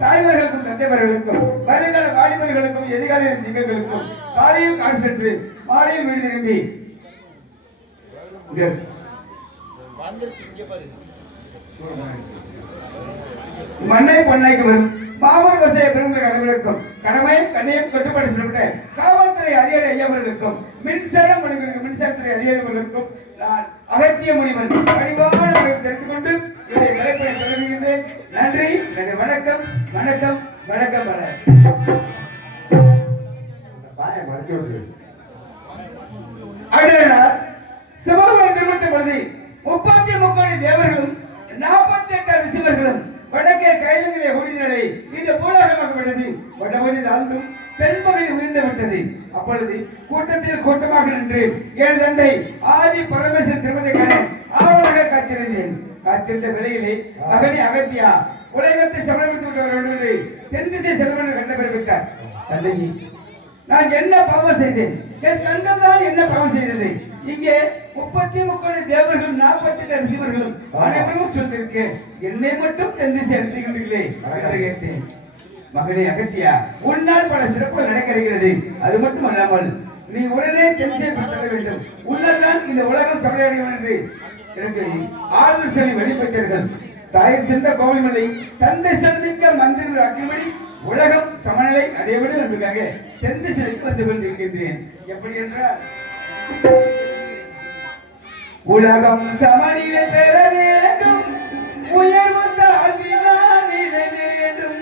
தாய்மார்களுக்கும் தந்தைமார்களுக்கும் வருங்கால வாலிபர்களுக்கும் எதிர்கால சிங்கங்களுக்கும் காலையில் காடு சென்று மாலையில் வீடு திரும்பி மண்ணை பொன்னைக்கு வரும் மாமூல் வசையை பெருங்கிற கடவுளுக்கும் கடமை கண்ணியம் கட்டுப்பாடு சொல்லப்பட்ட காவல்துறை அதிகாரி ஐயாவர்களுக்கும் மின்சாரம் மின்சாரத்துறை அதிகாரிகளுக்கும் நான் அகத்திய முனிவன் பணிவான தெரிந்து கொண்டு இதை விளைப்பை தொடங்குகின்றேன். நன்றி, வணக்கம் வணக்கம் வணக்கம். சிவபெருமான் திருமணத்தை பற்றி 33 தேவர்களும் 48 ரிஷிவர்களும் வடக்கே கைலங்கிலே ஓடினாலே இந்த பூலோகமாக்கப்பட்டது. வடபகுதி தாழ்ந்தும் தென்பகுதி உயர்ந்து விட்டது. அப்பொழுது கூட்டத்தில் கூட்டமாக நின்று என் தந்தை ஆதி பரமேஸ்வரன் திருமணத்தை காண ஆவலாக காத்திருந்தேன். காத்திருந்த வேளையிலே மகனே அகத்தியா உலகத்தை சமணப்படுத்தி விட்டவர்கள் தென் திசை செல்வன் கண்ட பிறப்பித்தார். தந்தையே, நான் என்ன பாவம் செய்தேன்? என் கண்டம் தான் என்ன பாவம் செய்தது? இங்கே 33 தேவர்கள் 48 ரிஷிவர்களும் அனைவரும் சொல்லிருக்கு, என்னை மட்டும் தென் திசை அனுப்பிக்கின்றீர்களே என்று கேட்டேன். மகனே அகத்தியா, உன்னால் பல சிறப்புகள் நடக்கிறது. அது மட்டும் அல்லாமல் நீ உடனே தென் திசை செல்ல வேண்டும். உன்னால் தான் இந்த உலகம் சமயடையும் என்று எனக்கு ஆறுதல் சொல்லி வெளிப்பட்டார்கள். தாய் சென்ற கோவில்மலை தந்தை சந்திக்க மந்திர அக்கிபடி உலகம் சமநிலை அடைய வேண்டும் என்பதற்காக தென் திசைக்கு வந்து கொண்டிருக்கின்றேன். எப்படி என்றால், உலகம் சமநிலை பெற வேண்டும், உயர்வு தாழ்வினால் நிலை வேண்டும்.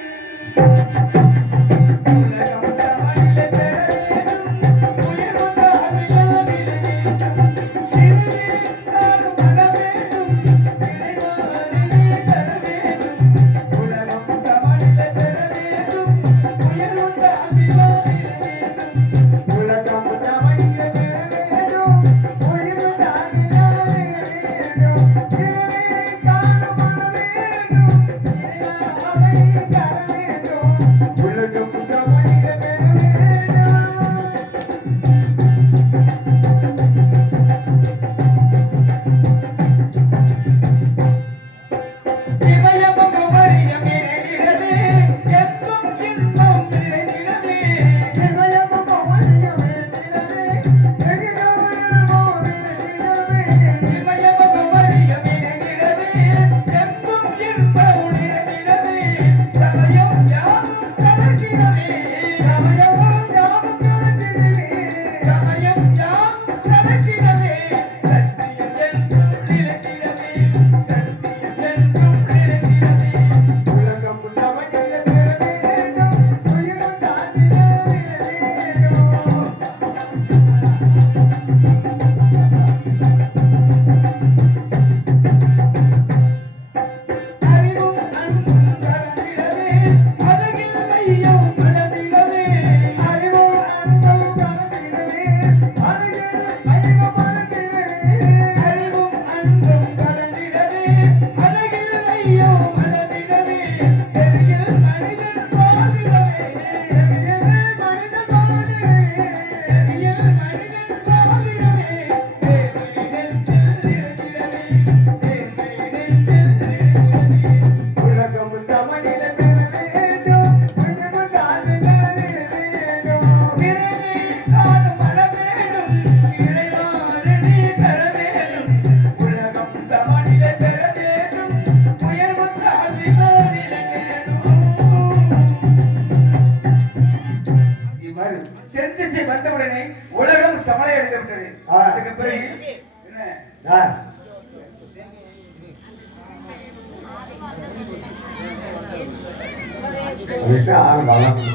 சொல்லிட்டு ஆள் வளர்ந்து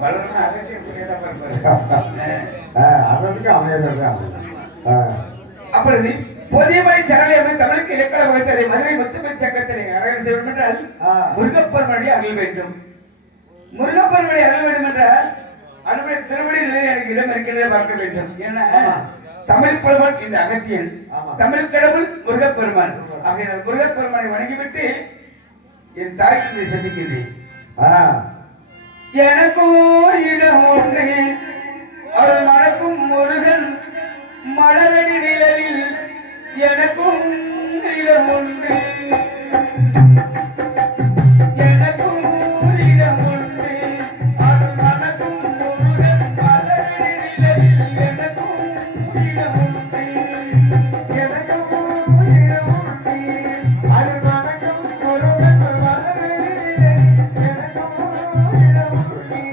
வளரணும் அதுக்கு அதற்கு அமையதான் அப்பொழுது பொதியமலை சரளியம்மை தமிழுக்கு இலக்கண வகுத்து அதை மதுரை முத்துமை சக்கரத்தில் அரங்கல் செய்ய வேண்டும் என்றால் முருகப்பெருமானுடைய அருள் வேண்டும். முருகப்பெருமானுடைய அருள் வேண்டும் என்றால் அவருடைய திருவடியில் எனக்கு இடம் இருக்கின்றதை பார்க்க வேண்டும். ஏன்னா தமிழ் புலவன் இந்த அகத்தியன், தமிழ் கடவுள் முருகப்பெருமான். ஆகையால் முருகப்பெருமானை வணங்கிவிட்டு என் தாய்க்கு சந்திக்கின்றேன். எனக்கும் இடம் ஒன்று அவர் மணக்கும் முருகன் மலரடி நிழலில் எனக்கும் இடம் உண்டு. எனக்கும் இடம் உண்டு அவர் மணக்கும் முருகன் மலரடி நிழலில் எனக்கும் இடம் உண்டு. எனக்கும் இடம் உண்டு அது மணக்கும் முருகன் மலரடி நிழலில் எனக்கும் இடம் உண்டு.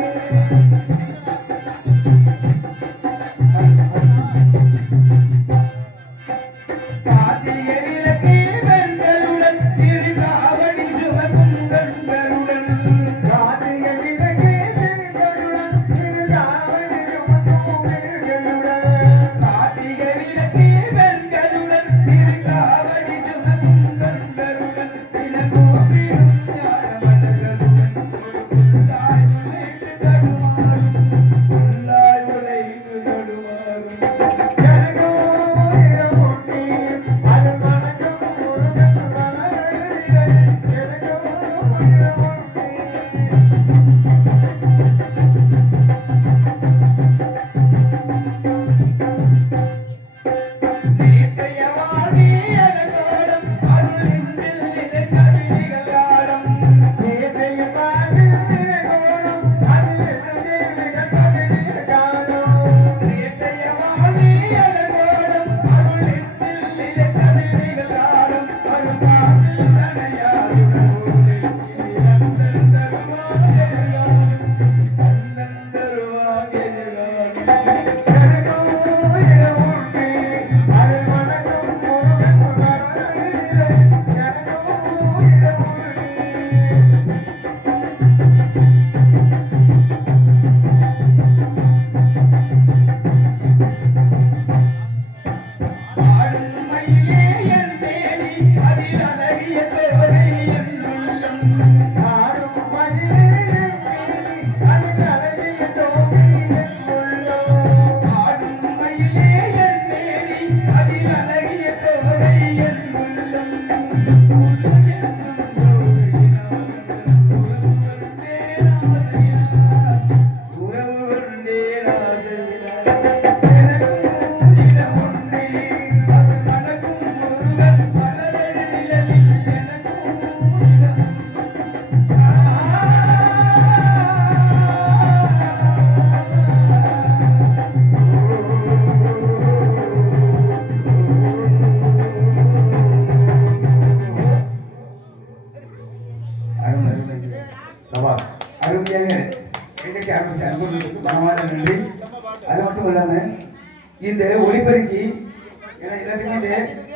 இந்த ஒளிபெருக்கி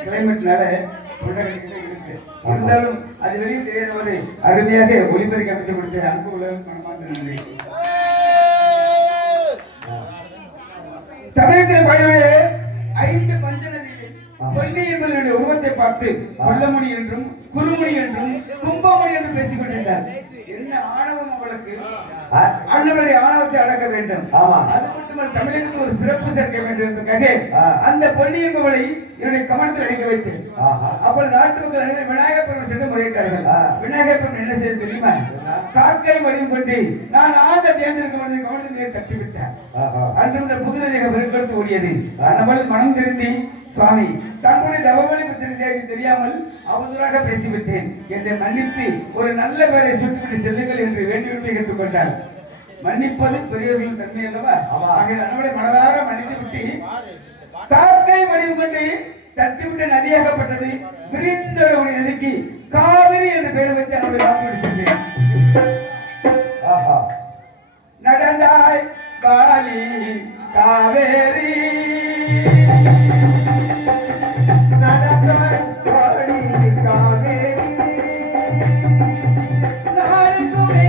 கிளைமேட்னால இருந்தாலும் அது வெளியே தெரியாதவரை அருமையாக ஒளிபெருக்கி அமைத்து கொடுத்த அன்பு உலகம் மனமார்ந்த நன்றி. தமிழகத்தில் பயிலுடைய 5 பஞ்சநதிகளில் கொல்லி என்பதனுடைய உருவத்தை பார்த்து கொல்லமணி என்றும் குருமணி என்றும் கும்பமணி என்றும் பேசிக் கொண்டிருந்தார். என்ன ஆணவம் அவளுக்கு! அண்ணனுடைய ஆணவத்தை அடக்க வேண்டும். அது மட்டுமல்ல, தமிழகத்தில் ஒரு சிறப்பு சேர்க்க வேண்டும் என்பதற்காக அந்த பொன்னி என்பவளை என்னுடைய கவனத்தில் அடிக்க வைத்தேன். அப்பொழுது நாட்டு மக்கள் அனைவரும் விநாயகர் பெருமாள் சென்று முறையிட்டார்கள். விநாயகர் பெருமாள் என்ன செய்ய தெரியுமா? காக்கை வடிவம் கொண்டு நான் ஆழ்ந்த தேர்ந்தெடுக்கும் பொழுது கவனத்தில் தட்டிவிட்டார். அன்று முதல் புதுநதியாக பெருக்கெடுத்து ஓடியது. நம்மள் மனம் திருந்தி சுவாமி தங்களுடைய தவவழி பற்றி தெரியாமல் அவதூறாக பேசிவிட்டேன் என்று மன்னித்து ஒரு நல்ல பெயரை சுட்டுவிட்டு செல்லுங்கள் என்று வேண்டிவிட்டு கேட்டுக்கொண்டார். மன்னிப்பது பெரியவர்களின் தன்மை அல்லவா? நம்மளை மனதார மன்னித்து விட்டு காக்கை வடிவம் கொண்டு தட்டிவிட்ட நதியாகப்பட்டது விரிந்தோட நதிக்கு காவிரி என்று பெயர் வைத்து நம்முடைய வாக்குறுதி சென்றேன். நடந்தாய் காளி காவேரி நடந்தாய் காளி காவேரி நாளுக்குமே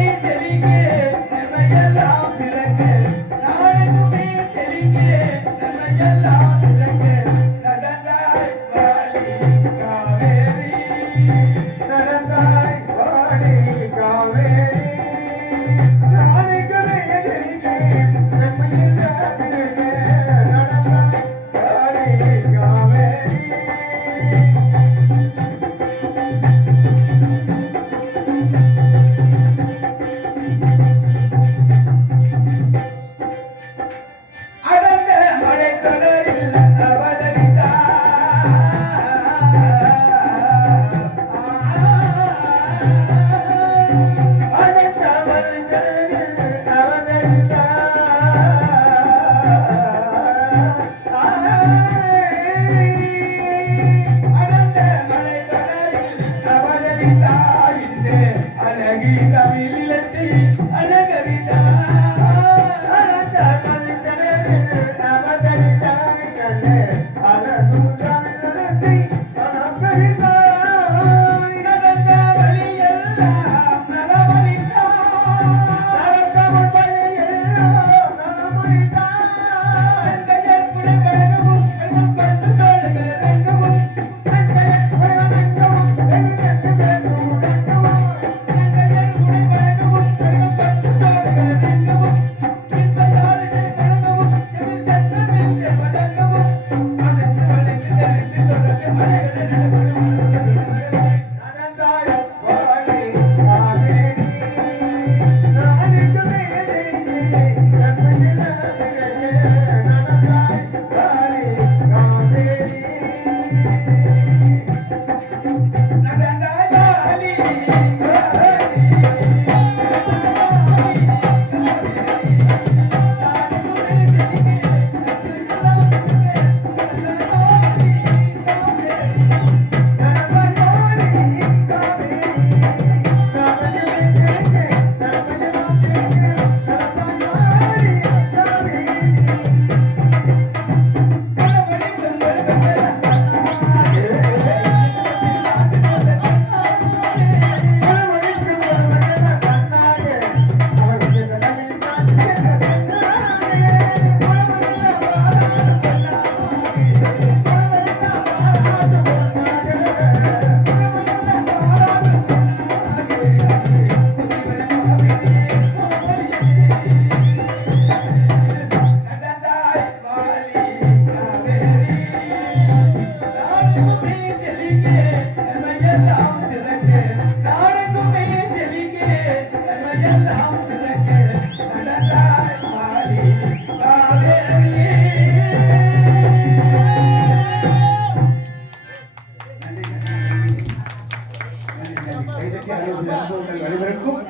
அனைவருக்கும்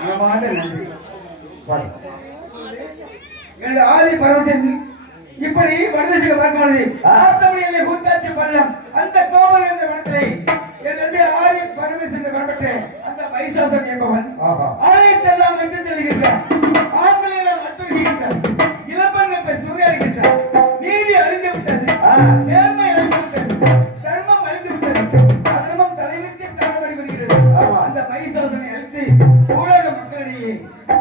மனமார்ந்த நன்றி. பாடு. எனது ஆதி பரமசன் இப்படி வடதிசையில் பார்க்கும்போது ஆத்தமணியிலே கூத்தாட்சி பள்ளம் அந்த கோவில் என்ற வனத்திலே எனது ஆதி பரமேஸ்வரன் வரப்பட்ட அந்த வைசாசன் என்பவன் ஆஹா. ஆலயத்தெல்லாம் வென்று தெளிகின்றார். ஆண்களை எல்லாம் நட்டுகின்றார். இளம்பெண்கள் சூறையாடுகின்றார். நீதி அழிந்து விட்டது. நேர்மை அழிந்து விட்டது. தர்மம் அழிந்து விட்டது. அதர்மம் தலைவிரித்து தாழ்வடி வருகிறது. ஆமா. அந்த வைசாசனை அழித்து உலக மக்களிடையே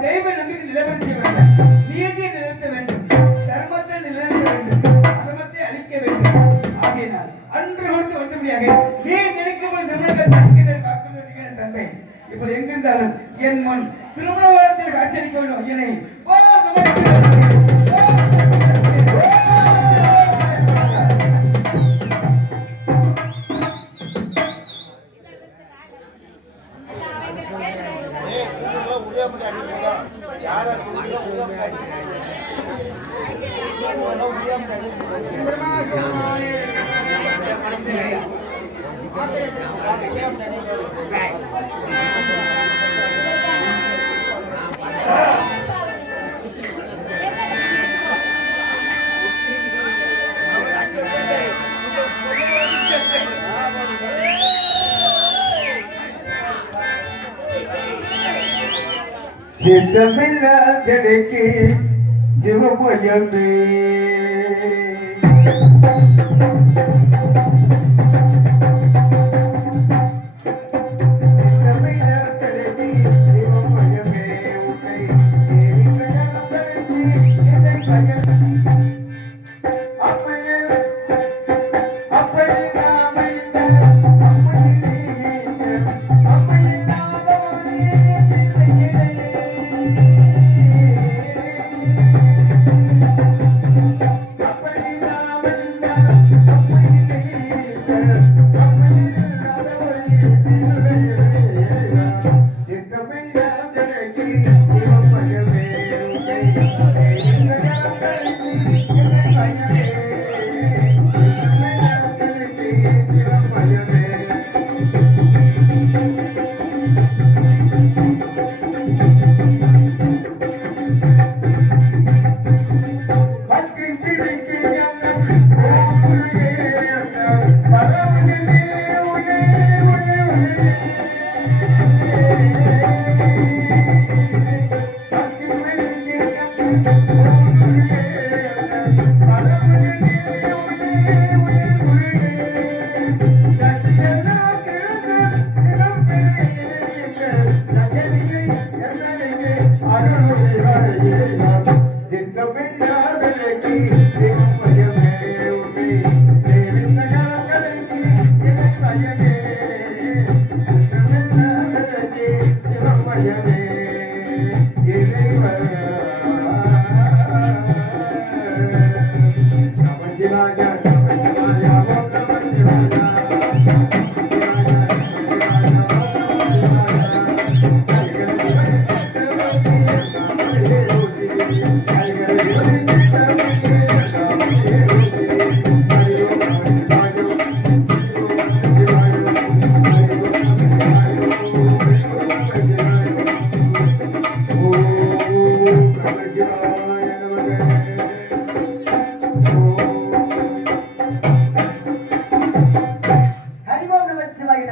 தெய்வ நம்பிக்கை நிலவரச் செய்ய வேண்டும். நீதியை நிலைநிறுத்த வேண்டும். தர்மத்தை நிலைநிறுத்த வேண்டும். அதர்மத்தை அழிக்க வேண்டும். ஆகையினால் அன்று கொடுத்து ஒட்டுபடியாக நீ நினைக்கும் போது திருமணத்தை காக்குகிற தந்தை இப்போ எங்கிருந்தாலும் என் முன் திருமண உலகத்தில் காட்சியளிக்க வேண்டும். என்னை ஓ சித்தமில்லா ஜடைக்கு சிவபயமே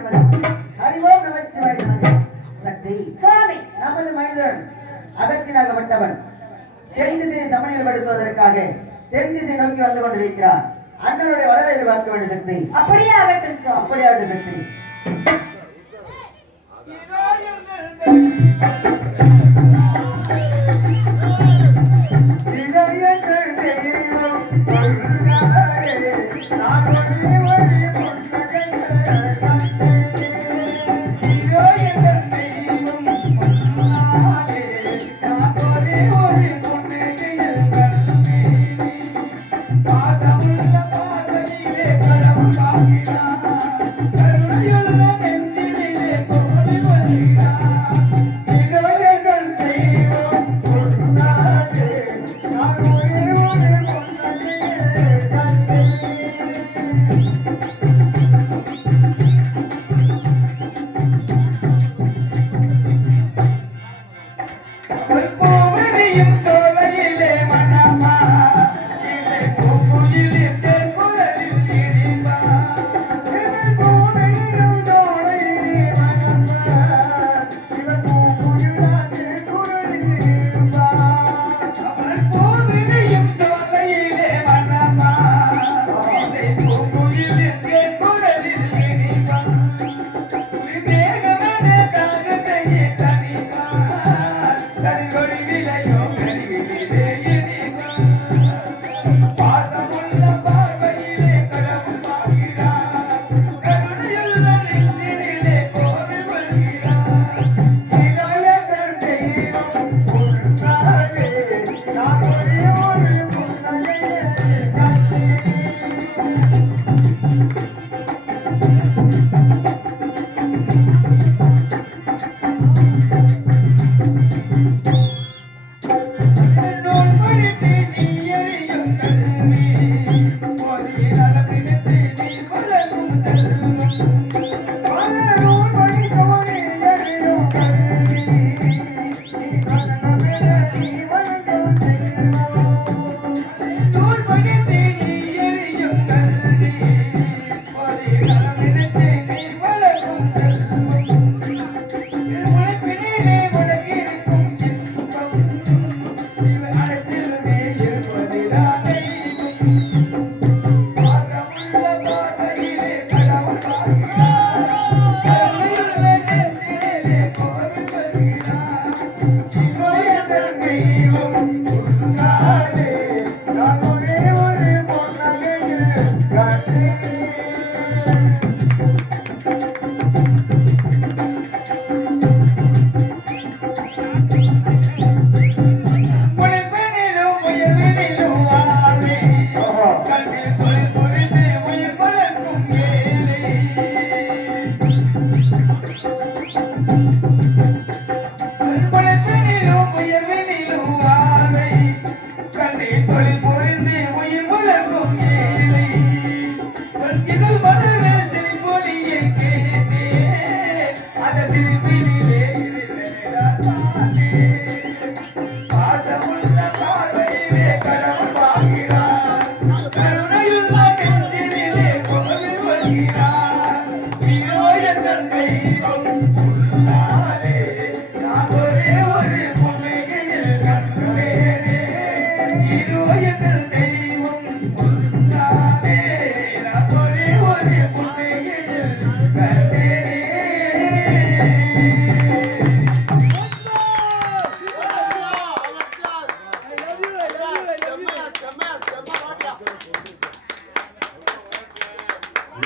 நமக ஹரிவோம் நமச்சிவாய நமக சக்தி சுவாமி நமது மைந்தன் அகத்தினாகப்பட்டவன் தென் திசையை சமநிலை படுத்துவதற்காக தென் திசை நோக்கி வந்து கொண்டிருக்கிறான். அண்ணனுடைய வரவை எதிர்பார்க்க வேண்டிய சக்தி. அப்படியே ஆகட்டும் சுவாமி. அப்படியே ஆகட்டும் சக்தி.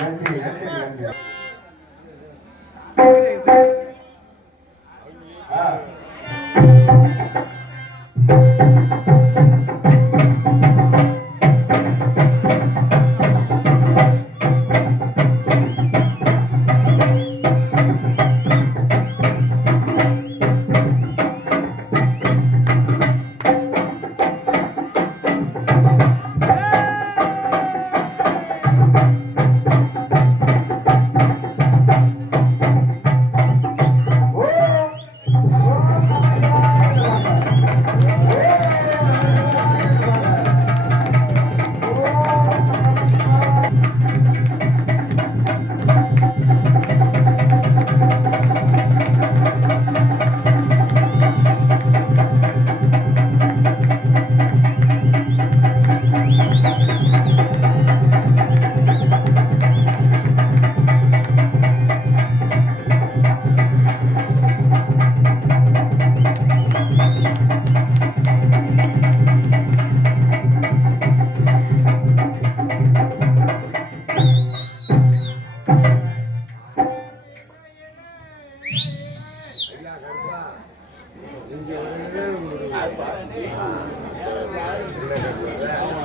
நன்றி.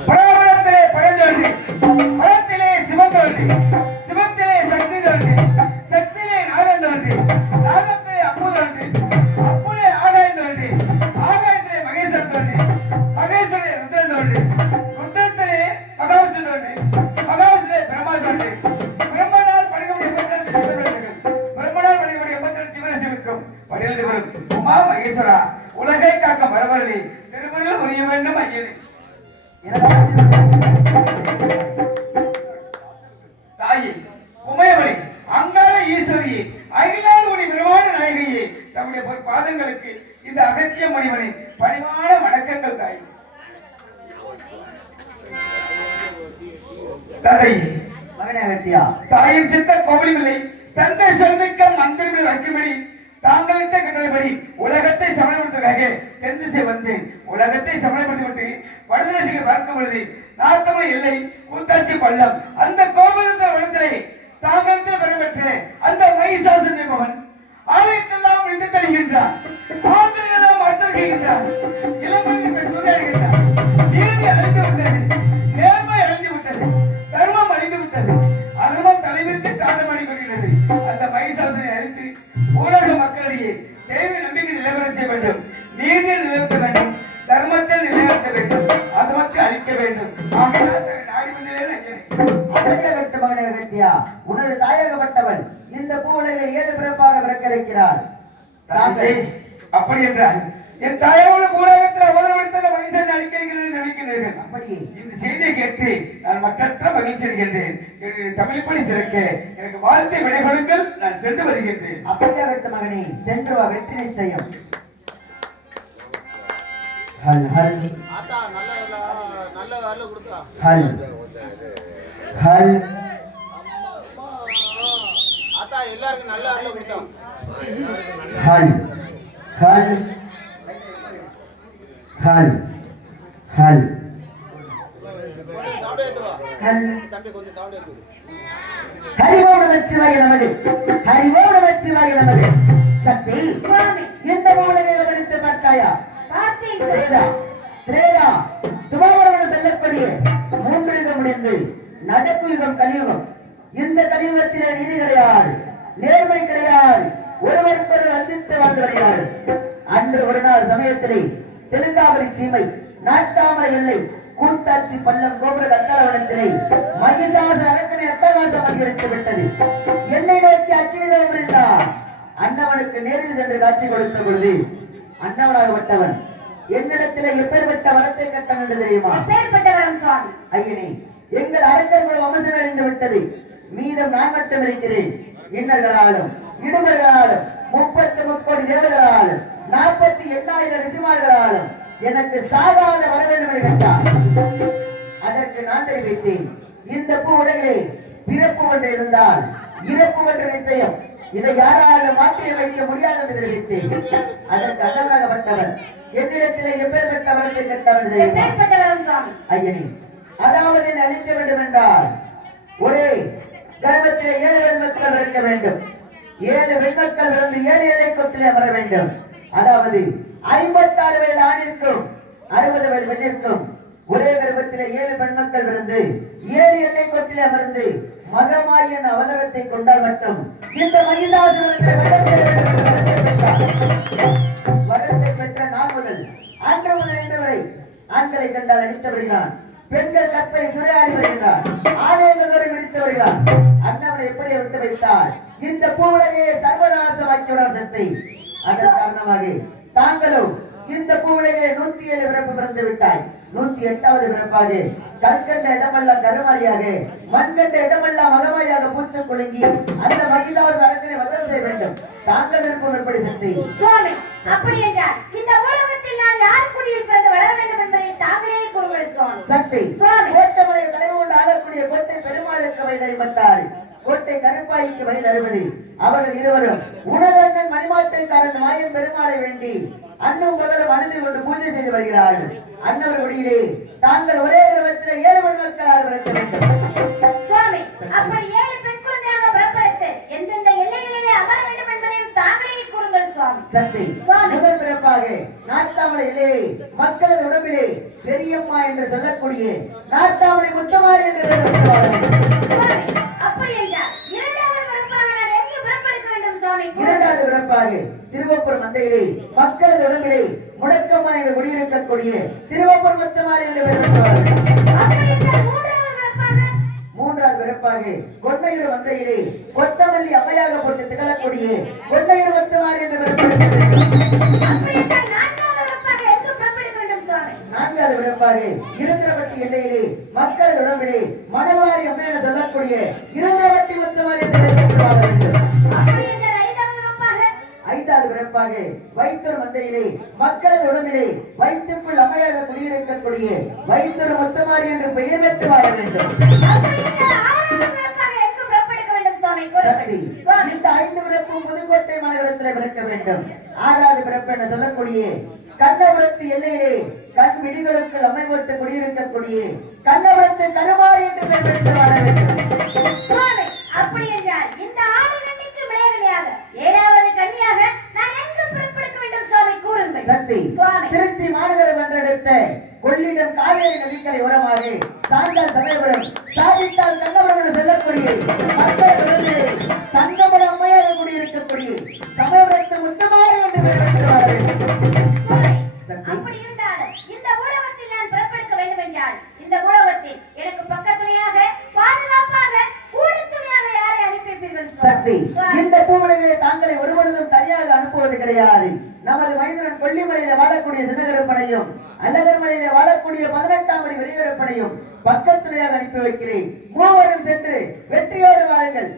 பராபரத்திலே பரந்தோன்றி, பரத்திலே சிவன் தோன்றி, சிவத்திலே சக்தி தோன்றி, சக்தியிலே நாதன் தோன்றி, நாதத்திலே அப்பு தோன்றி, அப்புலே ஆகாயம் தோன்றி, ஆகாயத்திலே மகேஸ்வரன் தோன்றி, மகேஸ்வரே ருத்ரன் தோன்றி, ருத்ரத்திலே மகாவிஷ்ணு தோன்றி, மகாவிஷ்ணுவிலே பிரம்மா தோன்றி, பிரம்மனால் பணிகமுடி 82 சிவர்கள், பிரம்மனால் பணிகமுடி 82 சிவரசிவருக்கும் படியெழுதி வரும் உமா மகேஸ்வரா உலகை காக்க மரபரளி திருமணம் புரிய வேண்டும் ஐயனே. எனக்கு ஆசீர்வாதம். தாயே உமையவளே அங்காள ஈஸ்வரியே அகிலாண்டு உடைய பிரமாண நாயகியே தம்முடைய பாதங்களுக்கு இந்த அகத்திய மணிவனின் பணிவான வணக்கங்கள் தாயே. தந்தையே மகனே அகத்தியா, தாயின் சித்த கோவிலில்லை தந்தை சொல்மிக்க மந்திரமில் வைக்கும்படி தாங்களிட்ட கட்டளைப்படி உலகத்தை சமணப்படுத்துவதற்காக தென் திசை வந்தேன். உலகத்தை சமணப்படுத்திவிட்டு வடதிசையை பார்க்கும் பொழுது நாத்தமலை எல்லை கூத்தாச்சி பள்ளம் அந்த கோபுரத்தில் வளர்த்தலை தாமரத்தில் பெறப்பெற்ற அந்த மகிஷாசுரன் என்பவன் ஆலயத்தெல்லாம் விழுந்து தருகின்றான், ஆண்களெல்லாம் அர்த்தர்கின்றான், இளமணிக்கு சூழ்நிலைகின்றான். நீதி அழிந்து விட்டது, நேர்மை அழிந்து விட்டது, தர்மம் அழிந்து விட்டது, அதர்மம் தலைவிரித்து தாண்டமாடி கொள்கிறது. அந்த மகிஷாசுரனை அழித்து உலக மக்களிடையே தெய்வ நம்பிக்கை நிலவர செய்ய வேண்டும், நீதியை நிலைநிறுத்த வேண்டும், தர்மத்தை நிலைநிறுத்த வேண்டும், அதமத்தை அழிக்க வேண்டும். ஆகையால் தன்னை நாடி வந்தேன் ஐயனே. அப்படியாகட்டும் மகனே அகத்தியா, உனது தாயகப்பட்டவன் இந்த பூவுலகிலே 7 பிறப்பாக பிறக்கிறாள். தாங்களே அப்படி என்றால் என் தாயோடு பூலகத்தில் அவதரவடுத்த மகிழ்ச்சியை அளிக்கிறீர்கள் நினைக்கிறீர்கள். அப்படியே இந்த செய்தியை கேட்டு நான் மற்றற்ற மகிழ்ச்சி அடைகின்றேன். என்னுடைய தமிழ் பணி சிறக்க எனக்கு வாழ்த்தை விடை கொடுங்கள், நான் சென்று வருகின்றேன். அப்படியாகட்டும் மகனே, சென்று வா, வெற்றி நிச்சயம். ஹல் ஹல் ஆத்தா நல்ல வேலை கொடுத்தா ஹல் ஹல் ஆத்தா எல்லாருக்கும் நல்ல வேலை கொடுத்தா ஹல் ஹல் ஹல் ஹல் கொஞ்சம் சவுண்ட் ஏத்துவா ஹல். தம்பி கொஞ்சம் சவுண்ட் ஏத்து ஹரிவோம் நமச்சிவாய நமது, ஹரிவோம் நமச்சிவாய நமது. சக்தி, இந்த மூலையை படித்து பார்த்தாயா? திரேதா திரேதா துமாவரவன செல்லக்கூடிய 3 யுகம் முடிந்து நடப்பு யுகம் கலியுகம். இந்த கலியுகத்திலே நீதி கிடையாது, நேர்மை கிடையாது, ஒருவருக்கொருவர் வஞ்சித்து வாழ்ந்து வருகிறார்கள். அன்று ஒரு நாள் சமயத்திலே தெலுங்காபுரி சீமை நாட்டாமலை எல்லை கூத்தாச்சி பள்ளம் கோபுர கட்டளவனத்திலே மகிஷாசுர அரக்கனை அட்டகாசம் அதிகரித்து விட்டது. என்னை நோக்கி அக்கினிதம் புரிந்தான். அன்னவனுக்கு நேரில் சென்று காட்சி கொடுத்த பொழுது அன்னவனாகப்பட்டவன் என்னிடத்திலே எப்பேற்பட்ட வரத்தை கட்டன் என்று தெரியுமா? ஐயனே, எங்கள் அரக்கர்கள் வம்சம் அழிந்து விட்டது, மீதம் நான் மட்டும் இருக்கிறேன். இன்னர்களாலும் இடுமர்களாலும் 33 கோடி தேவர்களாலும் 48,000 ரிஷிமார்களாலும் எனக்கு சாகாத வர வேண்டும் என்று கேட்டார். அதற்கு நான் தெரிவித்தேன், இந்த பூ உலகிலே பிறப்பு ஒன்று இருந்தால் இறப்பு ஒன்று நிச்சயம், இதை யாராலும் மாற்றி வைக்க முடியாது என்று தெரிவித்தேன். அதற்கு அண்ணனாகப்பட்டவர் என்னிடத்திலே எப்பேற்பட்ட வரத்தை கேட்டார் என்று தெரியுமா? ஐயனே, அதாவது என்னை அழிக்க வேண்டும் என்றால் ஒரே கர்ப்பத்திலே 7 வெண்மக்கள் இருக்க வேண்டும். 7 வெண்மக்கள் பிறந்து 7 இலை கொட்டிலே அமர வேண்டும். அதாவது 56 வயது ஆணிற்கும் 60 வயது பெண்ணிற்கும் ஒரே கர்ப்பத்திலே 7 பெண்மக்கள் பிறந்து 7 எல்லை கொட்டிலே அமர்ந்து மகமாயின் அவதாரத்தை கொண்டால் மட்டும் இந்த மகிஷாசுரனுக்கு வரத்தை பெற்ற நாள் முதல் அன்று முதல் இன்று வரை ஆண்களை கண்டால் அடித்து வருகிறான், பெண்கள் கற்பை சுரையாடி வருகிறார், ஆலயங்கள் தோறும் விடுத்து வருகிறார். அண்ணவனை எப்படி விட்டு வைத்தால் இந்த பூவுலகையே சர்வநாசமாக்கிவிடார் சக்தி. அதன் காரணமாக தாங்களும் இந்த பூவுலகிலே 107 பிறப்பு பிறந்து விட்டாய். 108வது பிறப்பாக கல்கண்ட இடமெல்லாம் கருமாரியாக, மண்கண்ட இடமெல்லாம் மகமாயாக பூத்து குலுங்கி அந்த மகிழார் அரக்கனை வதம் செய்ய வேண்டும். தாங்கள் விருப்பம் எப்படி சக்தி? சுவாமி, அப்படி என்றால் இந்த உலகத்தில் நான் யார் குடியில் பிறந்து வளர வேண்டும் என்பதை தாங்களே கூறுங்கள் சுவாமி. சக்தி, கோட்டமலை தலைவோடு ஆளக்கூடிய கோட்டை பெருமாளுக்கு வயது 56, கோட்டை கருப்பாய்க்கு வயது 60. அவர்கள் இருவரும் உணரண்ணன் மணிமாட்டுக்காரன் மாயன் பெருமாளை வேண்டி அன்னும் பகலும் அழுது கொண்டு பூஜை செய்து வருகிறார்கள். அன்னவர் குடியிலே தாங்கள் ஒரே இரவத்தில் 7 பெண்மக்களாக பிறக்க வேண்டும். சுவாமி, அப்படி 7 பெண் குழந்தையாக பிறப்பெடுத்து எந்தெந்த எல்லைகளிலே அமர வேண்டும் என்பதையும் தாங்களே கூறுங்கள் சுவாமி. சக்தி சுவாமி. முதல் பிறப்பாக நார்த்தாமலை இல்லையே மக்களது உடம்பிலே பெரியம்மா என்று சொல்லக்கூடிய நார்த்தாமலை முத்தமாரி என்று பெயர் பெற்று வாழ வேண்டும். சுவாமி, அப்படி என்றால் இரண்டாவது பிறப்பாக நான் எங்கு பிறப்பெடுக்க வேண்டும் சுவாமி? இரண்டாவது பிறப்பாக திருவப்பூர் மந்தையிலே மக்களது உடம்பிலே முடக்கம்மா என்று குடியிருக்கக்கூடிய திருவப்பூர் முத்தமாரி என்று பெயர் பெற்று வாழ வேண்டும். அப்படி என்றால் மூன்றாவது பிறப்பாக மூன்றாவது பிறப்பாக கொண்டையூர் மந்தையிலே கொத்தமல்லி அம்மையாக போட்டு திகழக்கூடிய கொண்டையூர் முத்தமாரி என்று பெயர் பெற்று அப்படி என்றால் நான்காவது பிறப்பாக எங்கு பிறப்பெடுக்க வேண்டும் சுவாமி? நான்காவது பிறப்பாக இருந்திரவட்டி எல்லையிலே மக்களது உடம்பிலே மணல்வாரி அம்மை என சொல்லக்கூடிய இருந்திரவட்டி முத்தமாரி என்று பெயர் பெற்று வாழ வேண்டும். அப்படி என்றால் ஐந்தாவது பிறப்பாக ஐந்தாவது பிறப்பாக வைத்தூர் மந்தையிலே மக்களது உடம்பிலே வைத்துக்குள் அம்மையாக குடியிருக்கக்கூடிய வைத்தூர் முத்தமாரி என்று பெயர் பெற்று வாழ வேண்டும். அப்படி என்றால் ஆறாவது பிறப்பாக எங்கு பிறப்பெடுக்க வேண்டும் சுவாமி? சக்தி சுவாமி, இந்த 5 பிறப்பும் புதுக்கோட்டை மாநகரத்தில் பிறக்க வேண்டும். ஆறாவது பிறப்பு என சொல்லக்கூடிய கண்ணபுரத்து எல்லையிலே கண் விழிகளுக்குள் அம்மை போட்டு குடியிருக்கக்கூடிய கண்ணபுரத்து கருமாரி என்று பெயர் பெற்று வாழ வேண்டும். சுவாமி, அப்படி என்றால் இந்த ஆறு கன்னிக்கு விளையாடியாக ஏழாவது கன்னியாக நான் எங்கு பிறப்பெடுக்க வேண்டும் சுவாமி? கூறுங்கள். சக்தி சுவாமி. திருச்சி மாநகரம் என்றெடுத்த கொள்ளிடம் காவேரி நதிக்கரை உரமாக சாந்தால் சமயபுரம் சாதித்தால் கண்ணபுரம் என சொல்லக்கூடிய மக்கள் தொடர்பிலே சங்கமல அம்மையாக குடியிருக்கக்கூடிய சமயபுரத்து முத்துமாரி என்று பெயர் பெற்று வாழ வேண்டும். சுவாமி, சக்தி. அப்படி இருந்தாலும் இந்த பூலோகத்தில் நான் பிறப்பெடுக்க வேண்டும் என்றால் இந்த பூலோகத்தில் எனக்கு பக்கத்துணையாக பாதுகாப்பாக கூடத்துணையாக யாரை அனுப்பி வைப்பீர்கள் சக்தி சுவாமி? இந்த பூவுலகிலே தாங்களை ஒருபொழுதும் தனியாக அனுப்புவது கிடையாது. நமது மைந்தனன் கொல்லிமலையில வாழக்கூடிய சின்னகரப்பனையும் அல்லகர்மலையில வாழக்கூடிய 18ஆம் அடி விரிகரப்பனையும் பக்கத்துணையாக அனுப்பி வைக்கிறேன். மூவரும் சென்று வெற்றியோடு வாருங்கள்.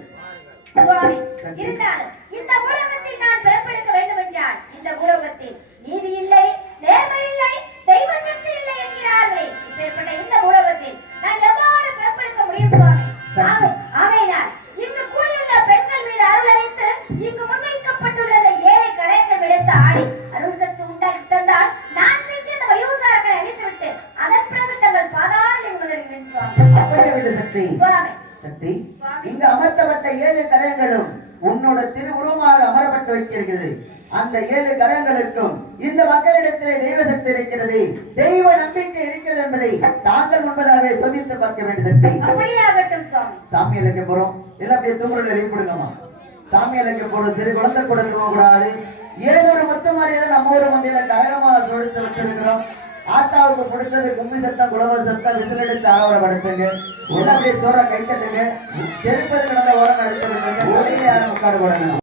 சுவாமி, இருந்தாலும் இந்த பூலோகத்தில் நான் பிறப்பெடுக்க வேண்டும் என்றால் இந்த பூலோகத்தில் நீதி இல்லை, நேர்மை இல்லை, தெய்வ சக்தி இல்லை என்கிறார்களே. இப்பேற்பட்ட இந்த பூலோகத்தில் நான் எவ்வாறு பிறப்பெடுக்க முடியும் சுவாமி? சக்தி. ஆகையினால் இங்கு கூடியுள்ள பெண்கள் மீது அருள் அளித்து இங்கு முன்வைக்கப்பட்டுள்ள இந்த ஏழை கரைகளை விடுத்து ஆடி அருள் சக்தி உண்டாக்கி தந்தால் நான் சென்று இந்த வயோசாரங்களை அழித்துவிட்டு அதன் பிறகு தங்கள் பாதாரங்களை முதல்கிறேன் சுவாமி. அப்படியே விட்டு சக்தி. சுவாமி, சக்தி சுவாமி. இங்கு அமர்த்தப்பட்ட 7 கரங்களும் உன்னோட திருவுருவமாக அமரப்பட்டு வைக்கிறது. அந்த 7 கரங்களுக்கும் இந்த மக்களிடத்திலே தெய்வ சக்தி இருக்கிறது, தெய்வ நம்பிக்கை இருக்கிறது என்பதை தாங்கள் முன்பதாகவே சோதித்து பார்க்க வேண்டிய சக்தி. அப்படியே ஆகட்டும் சுவாமி. சாமி அழைக்க போறோம். எல்லாம் அப்படியே தூங்குறதுல எழுப்பிடுங்கம்மா. சாமி அழைக்க போறோம். சரி, குழந்தை கூட தூங்க கூடாது. 7 முத்துமாரியை நம்ம ஊர் மந்தையில கரகமா சொடிச்சு வச்சிருக்கிறோம். ஆத்தாவுக்கு பிடிச்சது கும்மி சத்தம், குலவ சத்தம், விசிலடிச்சு ஆரவரப்படுத்துங்க. உள்ள அப்படியே சோற கைத்தட்டுங்க. செருப்பது கிடந்த ஓரம் எடுத்துருங்க. யாரும் உட்காடு போடணும்.